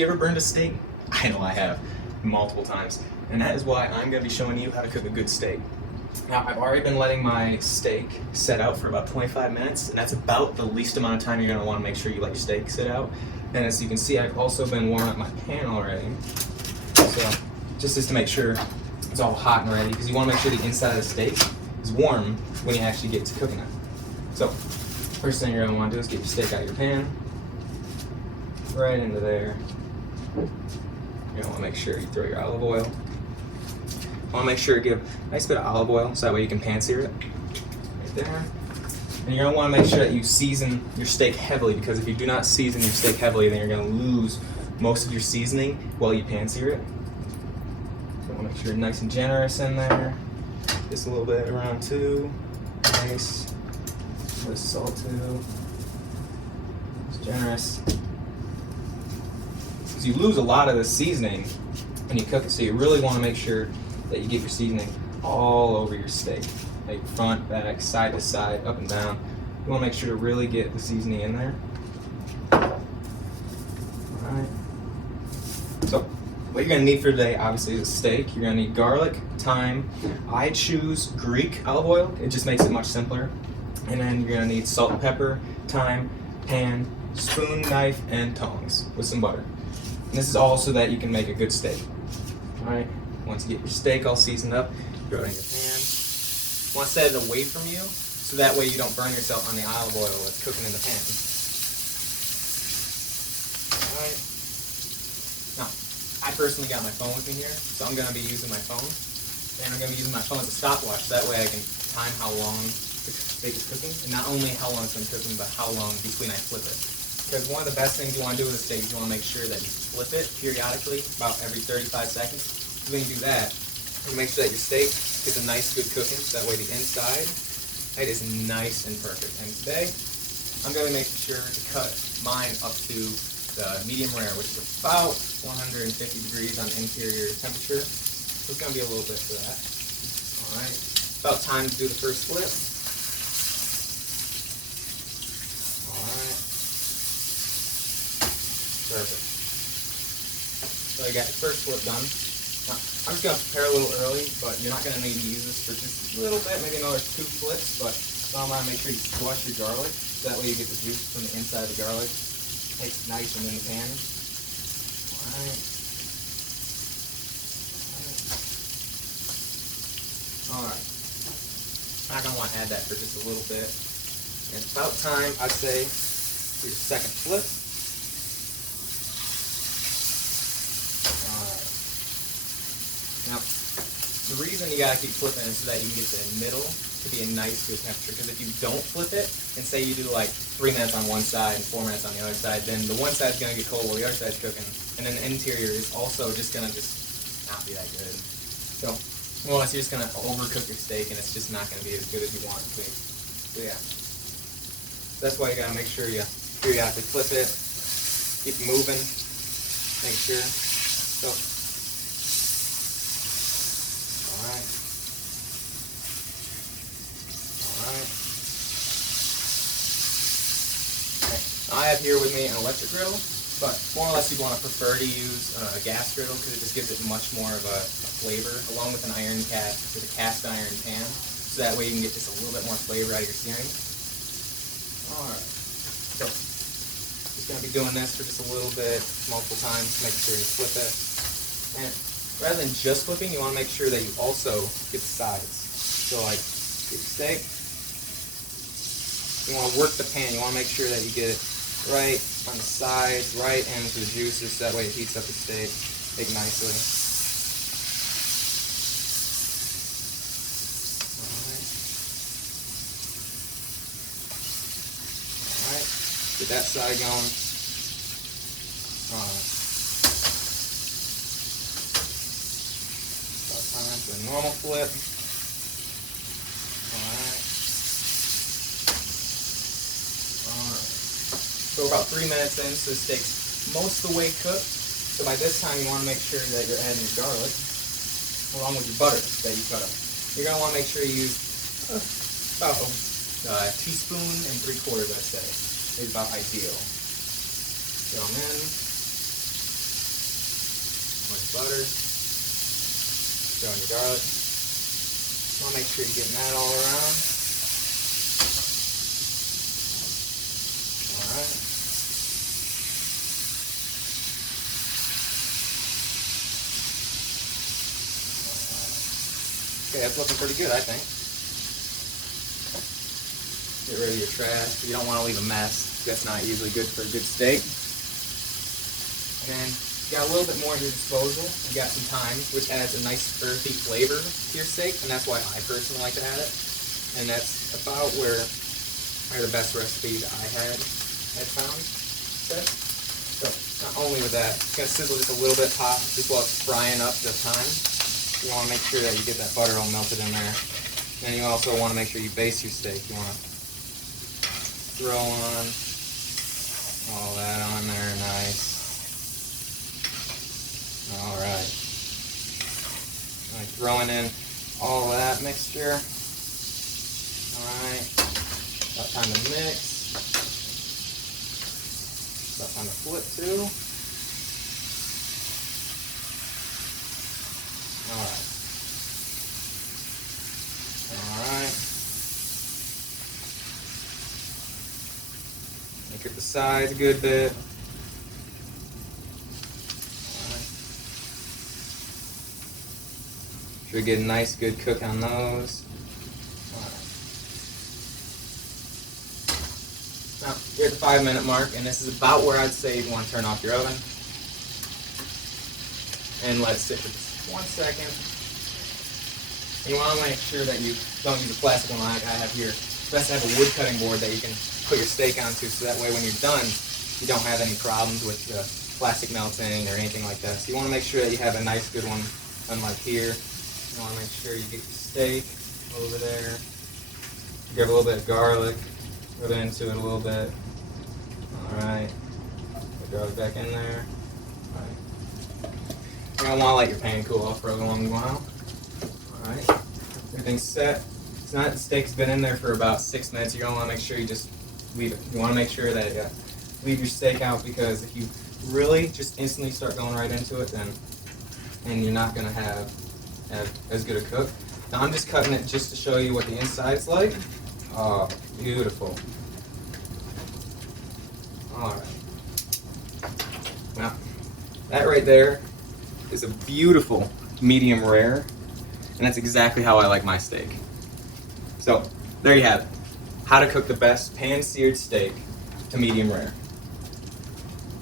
You ever burned a steak? I know I have, multiple times. And that is why I'm going to be showing you how to cook a good steak. Now, I've already been letting my steak set out for about 25 minutes, and that's about the least amount of time you're going to want to make sure you let your steak sit out. And as you can see, I've also been warming up my pan already. So, just to make sure it's all hot and ready, because you want to make sure the inside of the steak is warm when you actually get to cooking it. So, first thing you're going to want to do is get your steak out of your pan, right into there. You want to make sure you throw your olive oil. You want to make sure you give a nice bit of olive oil so that way you can pan sear it. Right there. And you're going to want to make sure that you season your steak heavily, because if you do not season your steak heavily, then you're going to lose most of your seasoning while you pan sear it. So you want to make sure you're nice and generous in there. Just a little bit around too. Nice. A bit of salt too. Just generous. Because you lose a lot of the seasoning when you cook it, so you really want to make sure that you get your seasoning all over your steak, like front, back, side to side, up and down. You want to make sure to really get the seasoning in there. Alright. So, what you're going to need for today, obviously, is a steak. You're going to need garlic, thyme. I choose Greek olive oil. It just makes it much simpler. And then you're going to need salt and pepper, thyme, pan, spoon, knife, and tongs with some butter. And this is all so that you can make a good steak. Alright. Once you get your steak all seasoned up, throw it in your pan. You want to set it away from you, so that way you don't burn yourself on the olive oil that's cooking in the pan. Alright. Now, I personally got my phone with me here, so I'm going to be using my phone. And I'm going to be using my phone as a stopwatch, so that way I can time how long the steak is cooking. And not only how long it's been cooking, but how long between I flip it. Because one of the best things you want to do with a steak is you want to make sure that you flip it periodically, about every 35 seconds. When you do that, you make sure that your steak gets a nice good cooking, so that way the inside it is nice and perfect. And today, I'm going to make sure to cut mine up to the medium rare, which is about 150 degrees on interior temperature. So it's going to be a little bit for that. Alright, about time to do the first flip. Alright. Perfect. So you got your first flip done. Now, I'm just going to prepare a little early, but you're not going to need to use this for just a little bit, maybe another 2 flips, but I want to make sure you squash your garlic, so that way you get the juice from the inside of the garlic. It's nice and in the pan. Alright. Alright. I'm going to want to add that for just a little bit. And it's about time, I'd say, for your second flip. Now, the reason you gotta keep flipping is so that you can get the middle to be a nice good temperature, because if you don't flip it, and say you do like 3 minutes on one side and 4 minutes on the other side, then the one side's gonna get cold while the other side's cooking, and then the interior is also just gonna not be that good. So, well, you're just gonna overcook your steak, and it's just not gonna be as good as you want it to be. So yeah, that's why you gotta make sure you periodically flip it, keep moving, make sure. So, alright. Okay. I have here with me an electric griddle, but more or less you'd want to prefer to use a gas griddle, because it just gives it much more of a flavor, along with an iron with a cast iron pan, so that way you can get just a little bit more flavor out of your searing. Alright. So, just going to be doing this for just a little bit, multiple times, making sure you flip it. And rather than just flipping, you want to make sure that you also get the sides. So like, get your steak. You want to work the pan. You want to make sure that you get it right on the sides, right into the juices, so that way it heats up the steak nicely. Alright. Get that side going. Alright. Time for a normal flip. Alright. So about 3 minutes in, so the steak's most of the way cooked. So by this time you want to make sure that you're adding your garlic, along with your butter that you cut up. You're going to want to make sure you use about a teaspoon and 3/4, I'd say. Is about ideal. Throw them in. With butter. Throw in your garlic. I'll make sure you're getting that all around. Alright. Okay, that's looking pretty good, I think. Get rid of your trash. You don't want to leave a mess. That's not usually good for a good steak. And you got a little bit more at your disposal. You got some thyme, which adds a nice earthy flavor to your steak, and that's why I personally like to add it. And that's about where the best recipes I had found set. So not only with that, it's gonna sizzle just a little bit hot, just while it's frying up the thyme. You want to make sure that you get that butter all melted in there. Then you also want to make sure you baste your steak. You want to throw on all that on there, nice. All right. Throwing in all that mixture. All right. About time to mix. About time to flip too. Alright. Alright. Make it the sides a good bit. Alright. Make sure you get a nice good cook on those. Alright. Now, you're at the 5-minute mark, and this is about where I'd say you want to turn off your oven. And let it sit for just 1 second. You want to make sure that you don't use a plastic one like I have here. It's best to have a wood cutting board that you can put your steak onto, so that way when you're done, you don't have any problems with plastic melting or anything like that. So you want to make sure that you have a nice good one, unlike here. You want to make sure you get your steak over there. Grab a little bit of garlic, put it into it a little bit. Alright. Put garlic back in there. Alright. You're going to want to let your pan cool off for a long while. Alright, everything's set. It's not, the steak's been in there for about 6 minutes. You're going to want to make sure you just leave it. You want to make sure that you leave your steak out, because if you really just instantly start going right into it, then you're not going to have as good a cook. Now I'm just cutting it just to show you what the inside's like. Oh, beautiful. Alright. Now, that right there is a beautiful medium rare, and that's exactly how I like my steak. So there you have it, how to cook the best pan-seared steak to medium rare.